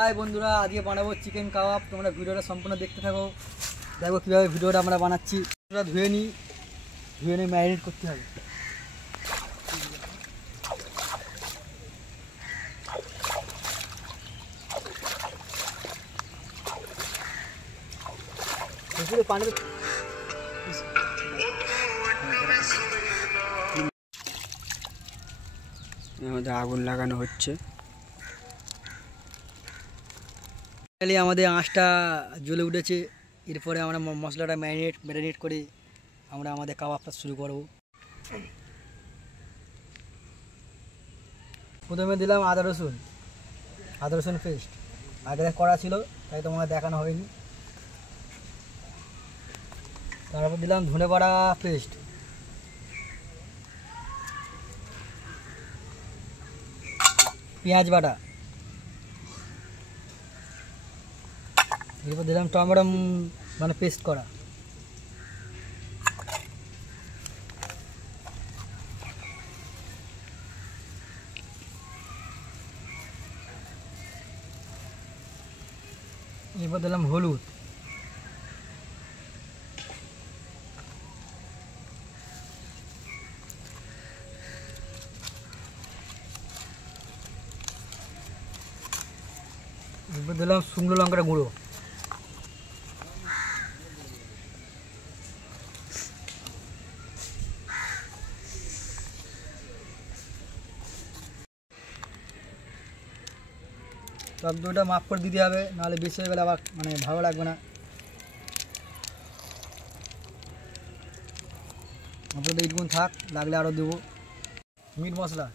হাই বন্ধুরা, আজকে বানাবো চিকেন কাবাব। তোমরা ভিডিওটা সম্পূর্ণ দেখতে থাকো। দেখো কীভাবে ভিডিওটা আমরা বানাচ্ছি। ধুয়ে নিই ম্যারিনেট করতে হবে। পানি আমাদের আগুন লাগানো হচ্ছে। আমাদের আঁচটা জ্বলে উঠেছে। এরপরে আমরা মশলাটা ম্যারিনেট করে আমরা আমাদের কাবাবটা শুরু করব। প্রথমে দিলাম আদা রসুন পেস্ট। আগে করা ছিল তাই তোমাকে দেখানো হয়নি। তারপর দিলাম ধনে বাটা পেস্ট, পেঁয়াজ বাটা, এরপর দিলাম টমেটো মানে পেস্ট করা, এরপর দিলাম হলুদ, এরপর দিলাম শুকনো লঙ্কার গুঁড়ো, সব দুটা মাপ করে দিতে হবে, নাহলে বেশি হয়ে গেলে আবার মানে ভালো লাগবে না। আপনাদের এইটুকুন থাক, লাগলে আরও দেবো। মিট মশলাটা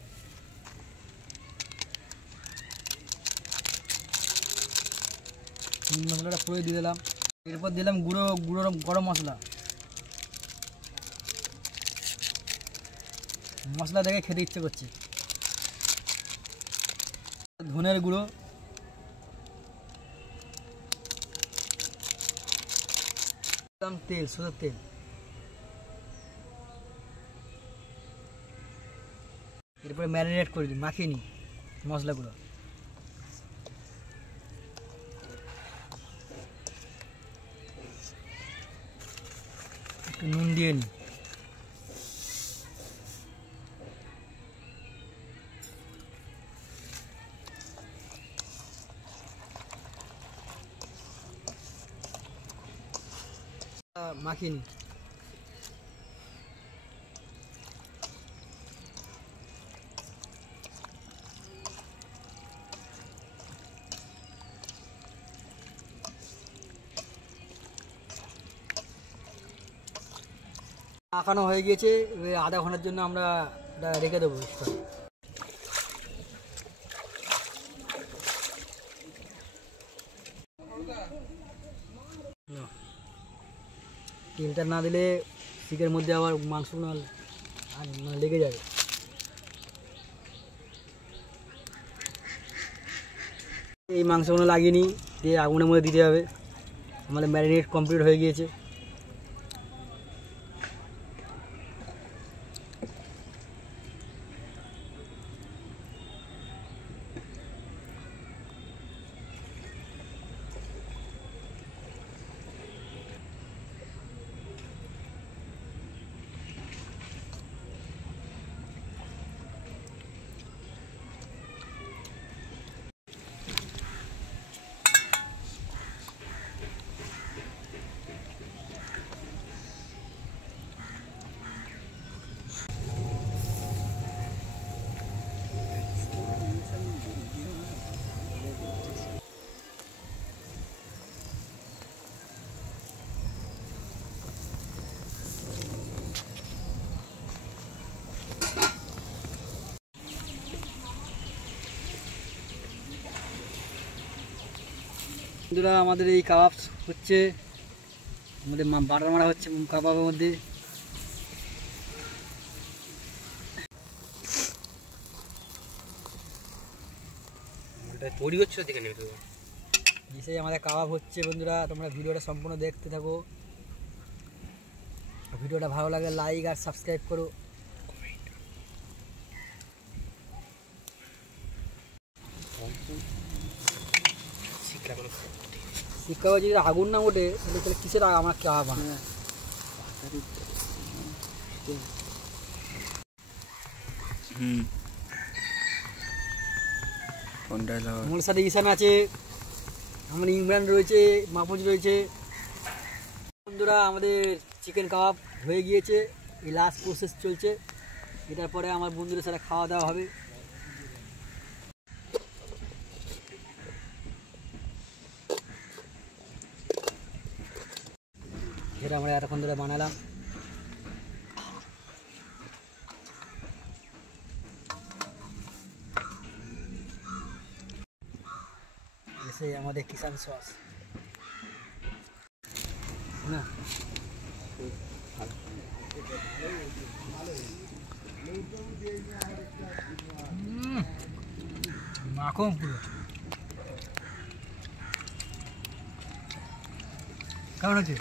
পুরো দিয়ে দিলাম। এরপর দিলাম গুঁড়ো গরম মশলা দেখে খেতে ইচ্ছে করছে। ধনের গুঁড়ো, তেল, সরষের তেল, এরপরে ম্যারিনেট করে দিই, মাখিয়ে নিই মশলাগুলো। একটু নুন দিয়ে নিই, মাখিয়ে নিই। মাখানো হয়ে গিয়েছে। আধা ঘন্টার জন্য আমরা এটা রেখে দেবো। তেলটা না দিলে চিকেনের মধ্যে আবার মাংস লেগে যাবে। এই মাংসগুলো লাগিয়ে নিই, দিয়ে আগুনের মধ্যে দিতে হবে। আমাদের ম্যারিনেট কমপ্লিট হয়ে গিয়েছে। বন্ধুরা, আমাদের এই কাবাব হচ্ছে, আমাদের বাটার মারা হচ্ছে কাবাবের মধ্যে। তৈরি হচ্ছে দেখে নেবে, এসে আমাদের কাবাব হচ্ছে। বন্ধুরা, তোমরা ভিডিওটা সম্পূর্ণ দেখতে থাকো। ভিডিওটা ভালো লাগে লাইক আর সাবস্ক্রাইব করো। শিক কাবাব যদি আগুন না ওঠে তাহলে তাহলে কিসের আমার কাবাব বানায়? আমার সাথে ঈশান আছে, আমার ইমরান রয়েছে, মাহফুজ রয়েছে। বন্ধুরা আমাদের চিকেন কাবাব হয়ে গিয়েছে, এই লাস্ট প্রসেস চলছে। এটার পরে আমার বন্ধুদের সাথে খাওয়া দাওয়া হবে। এটা আমরা এতক্ষণ ধরে বানালাম। এসে আমাদের কিষান সস না মাখন পুরো কেমন হচ্ছে?